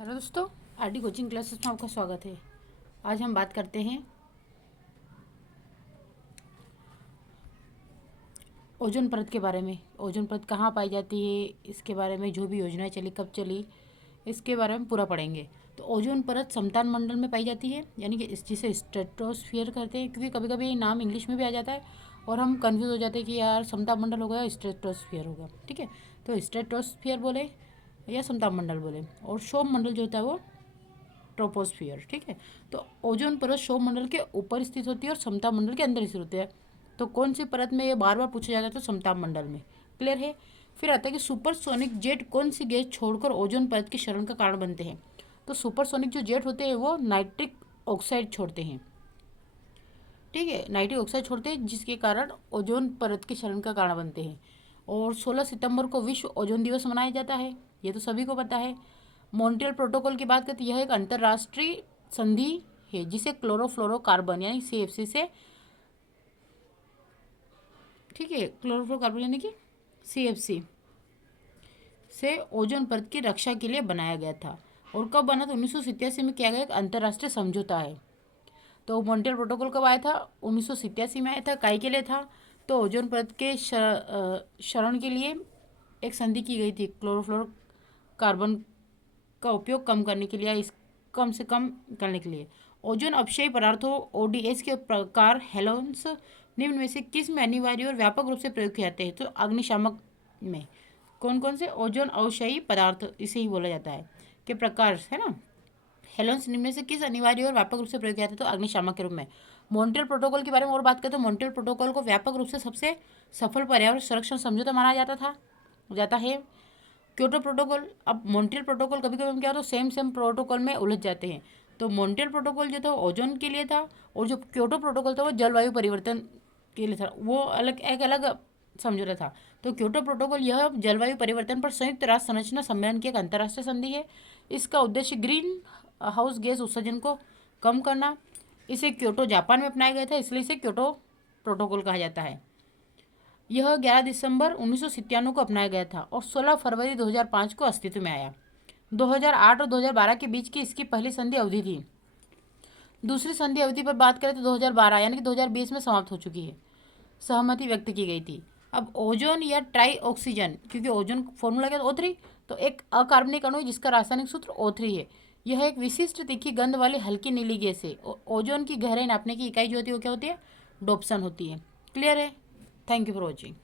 Hello दोस्तों, RD coaching classes में आपका स्वागत है। आज हम बात करते हैं ओजोन परत के बारे में। ओजोन परत कहाँ पाई जाती है, इसके बारे में जो भी योजनाएं चली, कब चली, इसके बारे में पूरा पढ़ेंगे। तो ओजोन परत समतान मंडल में पाई जाती है, यानी कि जिसे स्ट्रेटोस्फियर कहते हैं, क्योंकि कभी कभी नाम इंग्लिश में भी आ जाता है और हम कन्फ्यूज हो जाते हैं कि यार समताप मंडल होगा या स्ट्रेटोस्फियर होगा। ठीक है, तो स्ट्रेटोस्फियर बोले या समताप मंडल बोले, और शोभ मंडल जो होता है वो ट्रोपोस्फियर। ठीक है, तो ओजोन परत शोभ मंडल के ऊपर स्थित होती है और समताप मंडल के अंदर स्थित होती है। तो कौन सी परत में ये बार बार पूछा जाता है, तो समताप मंडल में। क्लियर है। फिर आता है कि सुपरसोनिक जेट कौन सी गैस छोड़कर ओजोन परत के क्षरण का कारण बनते हैं। तो सुपरसोनिक जो जेट होते हैं वो नाइट्रिक ऑक्साइड छोड़ते हैं। ठीक है, नाइट्रिक ऑक्साइड छोड़ते हैं जिसके कारण ओजोन परत के क्षरण का कारण बनते हैं। और 16 सितंबर को विश्व ओजोन दिवस मनाया जाता है, ये तो सभी को पता है। मॉन्ट्रियल प्रोटोकॉल की बात करते, यह एक अंतर्राष्ट्रीय संधि है जिसे क्लोरोफ्लोरोकार्बन यानी CFC से, ठीक है, क्लोरोफ्लोरोकार्बन यानी कि CFC से ओजोन परत की रक्षा के लिए बनाया गया था। और कब बना, तो 1987 में किया गया एक अंतर्राष्ट्रीय समझौता है। तो मॉन्ट्रियल प्रोटोकॉल कब आया था, 1987 में आया था। काय के लिए था, तो ओजोन परत के क्षरण के लिए एक संधि की गई थी, क्लोरोफ्लोरोकार्बन का उपयोग कम करने के लिए, इस कम से कम करने के लिए। ओजोन अपक्षयी पदार्थों ODS के प्रकार हेलोन्स निम्न में से किस में अनिवार्य और व्यापक रूप से प्रयोग किए जाते हैं, तो अग्निशामक में। कौन कौन से ओजोन अवक्षयी पदार्थ, इसे ही बोला जाता है के प्रकार, है ना। हेलोन्स निम्न में से किस अनिवार्य और व्यापक रूप से प्रयोग किया जाता है, तो अग्निशामक के रूप में। मॉन्ट्रियल प्रोटोकॉल के बारे में और बात करें तो मॉन्ट्रियल प्रोटोकॉल को व्यापक रूप से सबसे सफल पर्यावरण संरक्षण समझौता माना जाता है। क्योटो प्रोटोकॉल, अब मॉन्ट्रियल प्रोटोकॉल कभी कभी हम क्या होता है सेम प्रोटोकॉल में उलझ जाते हैं। तो मॉन्ट्रियल प्रोटोकॉल जो था ओजोन के लिए था, और जो क्योटो प्रोटोकॉल था वो जलवायु परिवर्तन के लिए था, वो अलग समझौता था। तो क्योटो प्रोटोकॉल यह जलवायु परिवर्तन पर संयुक्त राष्ट्र संरचना सम्मेलन की एक अंतर्राष्ट्रीय संधि है। इसका उद्देश्य ग्रीन हाउस गैस उत्सर्जन को कम करना। इसे क्योटो जापान में अपनाया गया था, इसलिए इसे क्योटो प्रोटोकॉल कहा जाता है। यह 11 दिसंबर 1997 को अपनाया गया था और 16 फरवरी 2005 को अस्तित्व में आया। 2008 और 2012 के बीच की इसकी पहली संधि अवधि थी। दूसरी संधि अवधि पर बात करें तो 2012 यानी कि 2020 में समाप्त हो चुकी है। सहमति व्यक्त की गई थी। अब ओजोन या ट्राई ऑक्सीजन, क्योंकि ओजोन फॉर्मूला क्या था O3, तो एक अकार्बनिक अणु जिसका रासायनिक सूत्र O3 है। यह एक विशिष्ट तीखी गंध वाली हल्की नीली गैस है। ओजोन की गहराई नापने की इकाई जो होती है वो क्या होती है, डोप्सन होती है। क्लियर है। Thank you for watching.